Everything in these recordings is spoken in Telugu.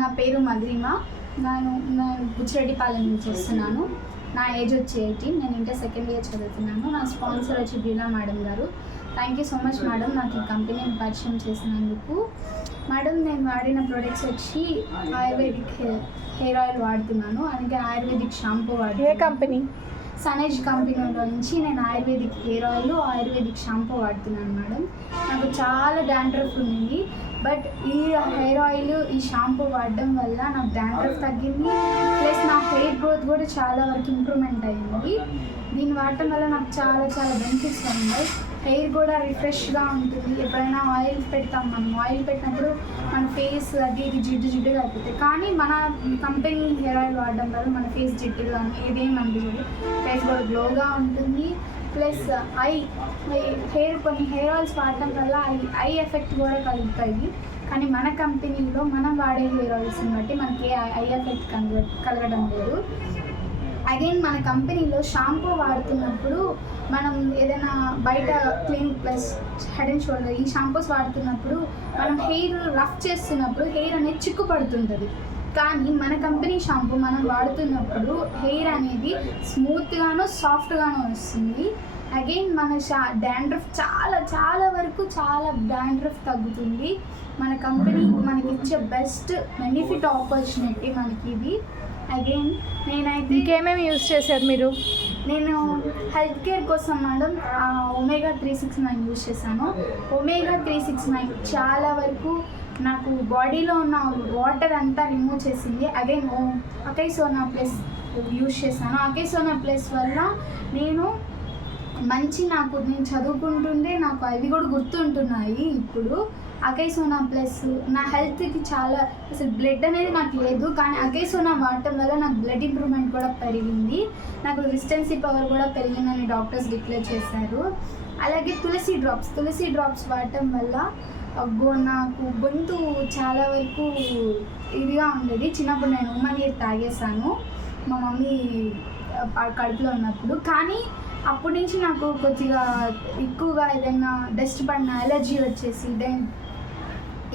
నా పేరు మగ్రిమా. నేను బుచ్చిరెడ్డిపాలెం నుంచి వస్తున్నాను. నా ఏజ్ వచ్చి 18. నేను ఇంటర్ సెకండ్ ఇయర్ చదువుతున్నాను. నా స్పాన్సర్ వచ్చి బీలా మేడం గారు. Thank you so much madam నాకు ఈ కంపెనీని పరిచయం చేసినందుకు. మేడం నేను వాడిన ప్రొడక్ట్స్ వచ్చి ఆయుర్వేదిక్ హెయిర్ ఆయిల్ వాడుతున్నాను, అలాగే ఆయుర్వేదిక్ షాంపూ వాడుతున్నాను. ఏ కంపెనీ? సనేజ్ కంపెనీలో నుంచి నేను ayurvedic hair oil, ayurvedic shampoo వాడుతున్నాను మేడం. నాకు చాలా డాండ్రఫ్ ఉంది, బట్ ఈ హెయిర్ ఆయిల్, ఈ షాంపూ వాడడం వల్ల నాకు డాండ్రఫ్ తగ్గింది, ప్లస్ నా హెయిర్ గ్రోత్ కూడా చాలా వరకు ఇంప్రూవ్మెంట్ అయ్యింది. దీన్ని వాడటం వల్ల నాకు చాలా చాలా బెనిఫిట్స్ ఉన్నాయి. హెయిర్ కూడా రిఫ్రెష్గా ఉంటుంది. ఎప్పుడైనా ఆయిల్ పెడతాం, మనం ఆయిల్ పెట్టినప్పుడు మన ఫేస్ అది ఇది జిడ్డుగా అయిపోతాయి, కానీ మన కంపెనీ హెయిర్ ఆయిల్ వాడడం వల్ల మన ఫేస్ జిడ్డుగా కానీ ఏదేం అనిపించదు. ఫేస్ కూడా గ్లోగా ఉంటుంది. ప్లస్ కొన్ని హెయిర్ ఆయిల్స్ వాడటం వల్ల ఐ ఎఫెక్ట్ కూడా కలుగుతాయి, కానీ మన కంపెనీలో మనం వాడే హెయిర్ ఆయిల్స్ని బట్టి మనకి ఐ ఎఫెక్ట్ కలగడం లేదు. అగైన్ మన కంపెనీలో షాంపూ వాడుతున్నప్పుడు మనం ఏదైనా బయట clinic plus head and shoulder ఈ షాంపూస్ వాడుతున్నప్పుడు మనం హెయిర్ రఫ్ చేస్తున్నప్పుడు హెయిర్ అనేది చిక్కు పడుతుంటుంది, కానీ మన కంపెనీ షాంపూ మనం వాడుతున్నప్పుడు హెయిర్ అనేది స్మూత్గాను సాఫ్ట్గాను వస్తుంది. అగైన్ మన డాండ్రఫ్ చాలా వరకు డాండ్రఫ్ తగ్గుతుంది. మన కంపెనీ మనకి ఇచ్చే బెస్ట్ బెనిఫిట్ ఆపర్చునిటీ మనకి ఇది. అగైన్ నేనైతే ఇంకేమేమి యూజ్ చేశారు మీరు? నేను హెల్త్ కేర్ కోసం మేడం ఒమేగా 369 యూజ్ చేశాను. ఒమేగా 369 చాలా వరకు నాకు బాడీలో ఉన్న వాటర్ అంతా రిమూవ్ చేసింది. అగైన్ అకైసోనా ప్లస్ యూజ్ చేశాను. అకైసోనా ప్లస్ వల్ల నేను చదువుకుంటుంటే నాకు అవి కూడా గుర్తుంటున్నాయి. ఇప్పుడు అకైసోనా ప్లస్ నా హెల్త్కి చాలా, అసలు బ్లడ్ అనేది నాకు లేదు, కానీ అకైసోనా వాడటం వల్ల నాకు బ్లడ్ ఇంప్రూవ్మెంట్ కూడా పెరిగింది, నాకు రెసిస్టెన్సీ పవర్ కూడా పెరిగిందని డాక్టర్స్ డిక్లేర్ చేశారు. అలాగే తులసి డ్రాప్స్ వాడటం వల్ల నాకు గొంతు చాలా వరకు ఇదిగా ఉండేది. చిన్నప్పుడు నేను ఉమ్మనీరు తాగేసాను మా మమ్మీ కడుపులో ఉన్నప్పుడు, కానీ అప్పటి నుంచి నాకు కొద్దిగా ఎక్కువగా ఏదైనా డస్ట్ పడిన అలర్జీ వచ్చేసి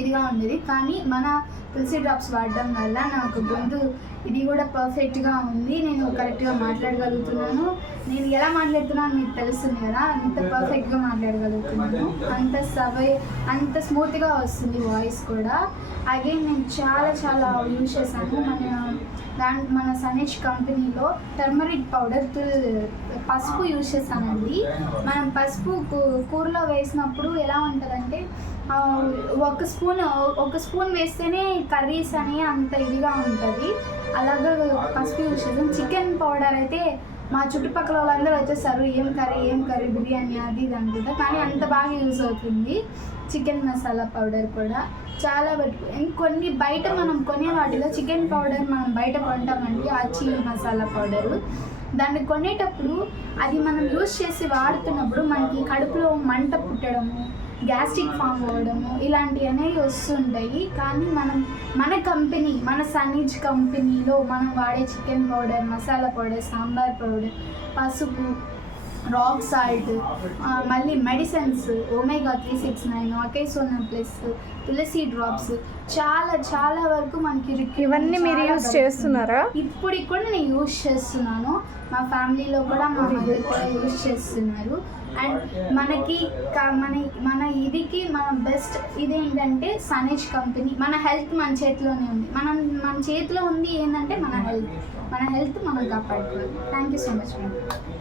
ఇదిగా ఉండేది, కానీ మన తులసి డ్రాప్స్ వాడడం వల్ల నాకు గొంతు ఇది కూడా పర్ఫెక్ట్గా ఉంది. నేను కరెక్ట్గా మాట్లాడగలుగుతున్నాను. నేను ఎలా మాట్లాడుతున్నాను మీకు తెలుస్తుంది కదా, అంత పర్ఫెక్ట్గా మాట్లాడగలుగుతున్నాను, అంత స్మూత్గా వస్తుంది వాయిస్ కూడా. అగైన్ నేను చాలా యూజ్ చేశాను. మన సనేజ్ కంపెనీలో టర్మరిక్ పౌడర్, పసుపు యూజ్ చేశానండి. మనం పసుపు కూరలో వేసినప్పుడు ఎలా ఉంటుందంటే ఒక స్పూన్ వేస్తేనే కర్రీస్ అని అంత ఇదిగా ఉంటుంది, అలాగే పసుపు యూజ్ చేసాను. చికెన్ పౌడర్ అయితే మా చుట్టుపక్కల వాళ్ళందరూ వచ్చేసారు, ఏం కర్రీ బిర్యానీ అది ఇది అనుకుంటా, కానీ అంత బాగా యూజ్ అవుతుంది. చికెన్ మసాలా పౌడర్ కూడా చాలా కొన్ని బయట మనం కొనే వాటిలో చికెన్ పౌడర్ మనం బయట కొంటామండి, ఆ చిల్లీ మసాలా పౌడరు. దాన్ని కొనేటప్పుడు అది మనం యూజ్ చేసి వాడుతున్నప్పుడు మనకి కడుపులో మంట పుట్టడము, గ్యాస్ట్రిక్ ఫామ్ అవ్వడము ఇలాంటివి అనేవి వస్తుంటాయి. కానీ మన సనేజ్ కంపెనీలో మనం వాడే chicken powder, masala powder, sambar powder, పసుపు, రాక్ సాల్ట్, మళ్ళీ మెడిసిన్స్, ఒమేగా 369, అకైసోనా ప్లస్, తులసి డ్రాప్స్ చాలా వరకు మనకి ఇవన్నీ మీరు యూజ్ చేస్తున్నారా? ఇప్పుడు కూడా నేను యూజ్ చేస్తున్నాను, మా ఫ్యామిలీలో కూడా మా మదర్ కూడా యూజ్ చేస్తున్నారు. అండ్ మన బెస్ట్ ఇదేంటంటే సనేజ్ కంపెనీ. మన హెల్త్ మన చేతిలోనే ఉంది, మన చేతిలో ఉంది ఏంటంటే మన హెల్త్ మనం కాపాడుకోవాలి. Thank you so much madam.